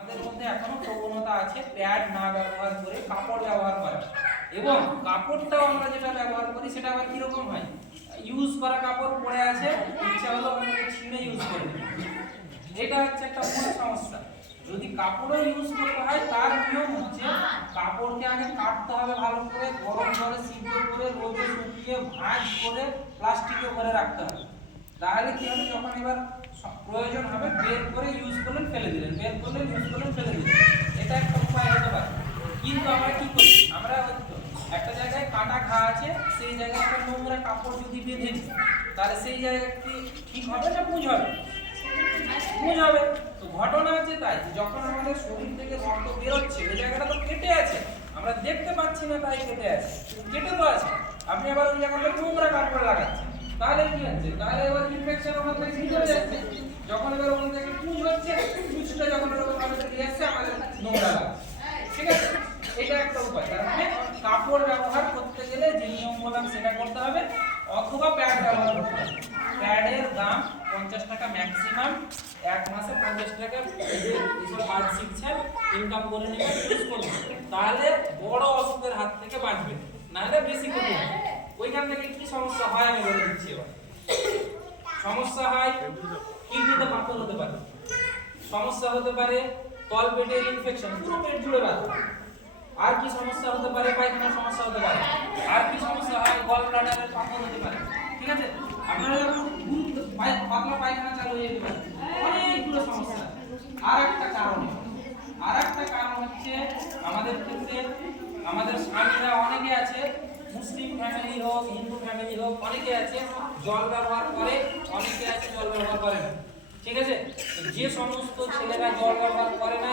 আমাদের মধ্যে এখনও প্রবণতা আছে প্যাড না ব্যবহার করে কাপড় ব্যবহার করা। এবং কাপড়টাও আমরা যেটা ব্যবহার করি, সেটা আবার কীরকম হয়? ইউজ করা কাপড় পরে আছে, ইচ্ছা হলো আমাদের ছিঁড়ে ইউজ করে এটা হচ্ছে একটা মূল সমস্যা। যদি কাপড়ও ইউজ করতে হয়, তার নিয়ম হচ্ছে কাপড়কে আগে কাটতে হবে ভালো করে, গরম জলে সিদ্ধ করে, রোদে শুকিয়ে ভাঁজ করে প্লাস্টিকে ভরে রাখতে হবে। তাহলে কি হবে? যখন এবার প্রয়োজন হবে বের করে ইউজ করলেন, ফেলে দিলেন। বের করলেন ইউজ করলেন, ফেলে দিলেন। এটা একটা উপায় হতে পারে। কিন্তু আমরা কি করি? আমরা একটা জায়গায় কাটা ঘা আছে, সেই জায়গায় একটা নোংরা কাপড় যদি বেঁধে দিই তাহলে সেই জায়গাটি ঠিক হবে না পুঁজ হবে? পুঁজ হবে। তো ঘটনা হচ্ছে তাই, যখন আমাদের শরীর থেকে রক্ত বেরোচ্ছে ওই জায়গাটা তো কেটে আছে। আমরা দেখতে পাচ্ছি না তাই কেটে আছে। কেটে তো আছে। আপনি আবার ওই জায়গাটা নোংরা কাপড় লাগাচ্ছেন। তাহলে কি হচ্ছে? তাহলে এবার ইনফেকশন থেকে ভিতরে যাচ্ছে যখন এবার ওখান থেকে পুঁজ হচ্ছে পুঁজটা যখন এরকম ভাবে বেরিয়ে আসছে আমাদের নোংরা লাগছে ঠিক আছে এটা একটা উপায় তার মানে কাপড় ব্যবহার করতে গেলে যে নিয়ম বললাম সেটা করতে হবে, অথবা প্যাড ব্যবহার করতে হবে। প্যাডের দাম পঞ্চাশ টাকা ম্যাক্সিমাম এক মাসে পঞ্চাশ টাকা। এই এইসব কাজ শিখছেন ইনকাম করে নেবেন ইউজ করবেন তাহলে বড় অসুখের হাত থেকে বাঁচবে। নাহলে বেশি হবে। ওইখান থেকে কি সমস্যা হয় আমি বলে দিচ্ছি এবার। সমস্যা হয় কিডনিতে পাথর হতে পারে। সমস্যা হতে পারে তল পেটের ইনফেকশন পুরো পেট জুড়ে ব্যথা আর কি সমস্যা হতে পারে? পায়খানার সমস্যা হতে পারে। আর কি সমস্যা হয়? গল ব্লাডারের পাথর হতে পারে। ঠিক আছে? আপনারা যখন পাতলা পায়খানা চালু হয়ে পারে অনেকগুলো সমস্যা। আর একটা কারণ আর একটা কারণ হচ্ছে আমাদের ক্ষেত্রে আমাদের স্বামীরা অনেকে আছে, মুসলিম ফ্যামিলি হোক, হিন্দু ফ্যামিলি হোক, অনেকে আছে, জল ব্যবহার করে, অনেকে আছে জল ব্যবহার করে না। ঠিক আছে? যে সমস্ত ছেলেরা জল ব্যবহার করে না